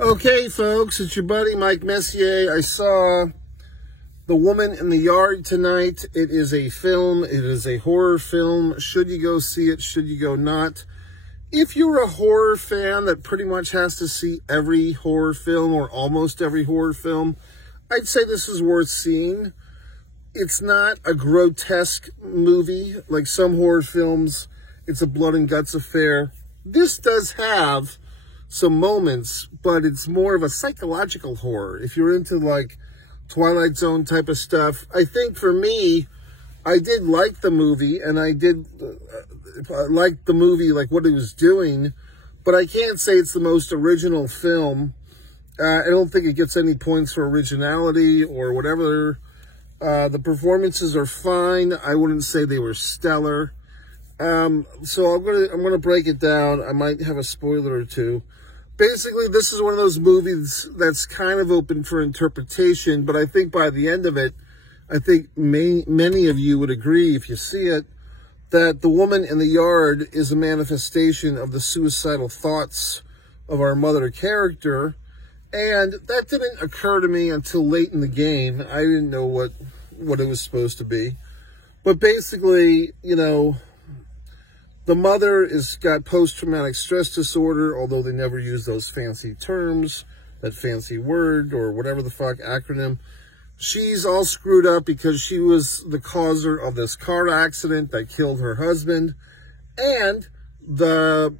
Okay, folks, it's your buddy Mike Messier. I saw The Woman in the Yard tonight. It is a film. It is a horror film. Should you go see it? Should you go not? If you're a horror fan that pretty much has to see every horror film or almost every horror film, I'd say this is worth seeing. It's not a grotesque movie like some horror films. It's a blood and guts affair. This does have some moments, but it's more of a psychological horror. If you're into like Twilight Zone type of stuff, I think for me, I did like the movie, and I did like the movie, like what it was doing, but I can't say it's the most original film. I don't think it gets any points for originality or whatever. The performances are fine. I wouldn't say they were stellar. So I'm gonna break it down. I might have a spoiler or two. Basically, this is one of those movies that's kind of open for interpretation, but I think by the end of it, I think many of you would agree, if you see it, that The Woman in the Yard is a manifestation of the suicidal thoughts of our mother character, and that didn't occur to me until late in the game. I didn't know what it was supposed to be. But basically, you know, the mother has got post-traumatic stress disorder, although they never use those fancy terms, that fancy word, or whatever the fuck acronym. She's all screwed up because she was the causer of this car accident that killed her husband, and the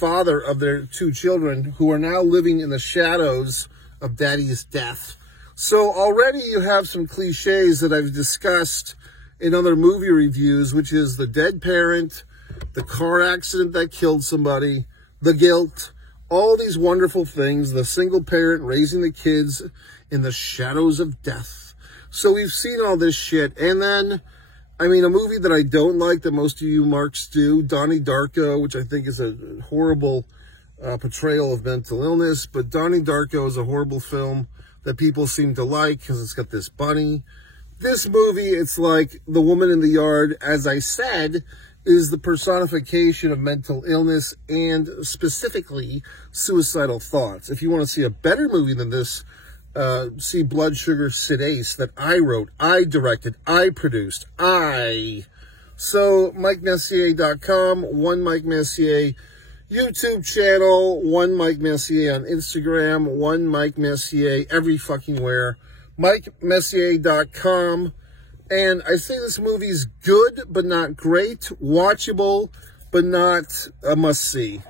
father of their two children, who are now living in the shadows of daddy's death. So already you have some cliches that I've discussed in other movie reviews, which is the dead parent, the car accident that killed somebody, the guilt, all these wonderful things, the single parent raising the kids in the shadows of death. So we've seen all this shit. And then, I mean, a movie that I don't like that most of you marks do, Donnie Darko, which I think is a horrible portrayal of mental illness. But Donnie Darko is a horrible film that people seem to like because it's got this bunny. This movie, it's like The Woman in the Yard, as I said, is the personification of mental illness and specifically suicidal thoughts. If you want to see a better movie than this, see Blood Sugar Sid Ace that I wrote, I directed, I produced, So, MikeMessier.com, One Mike Messier YouTube channel, One Mike Messier on Instagram, One Mike Messier every fucking where. MikeMessier.com. And I say this movie's good, but not great. Watchable, but not a must-see.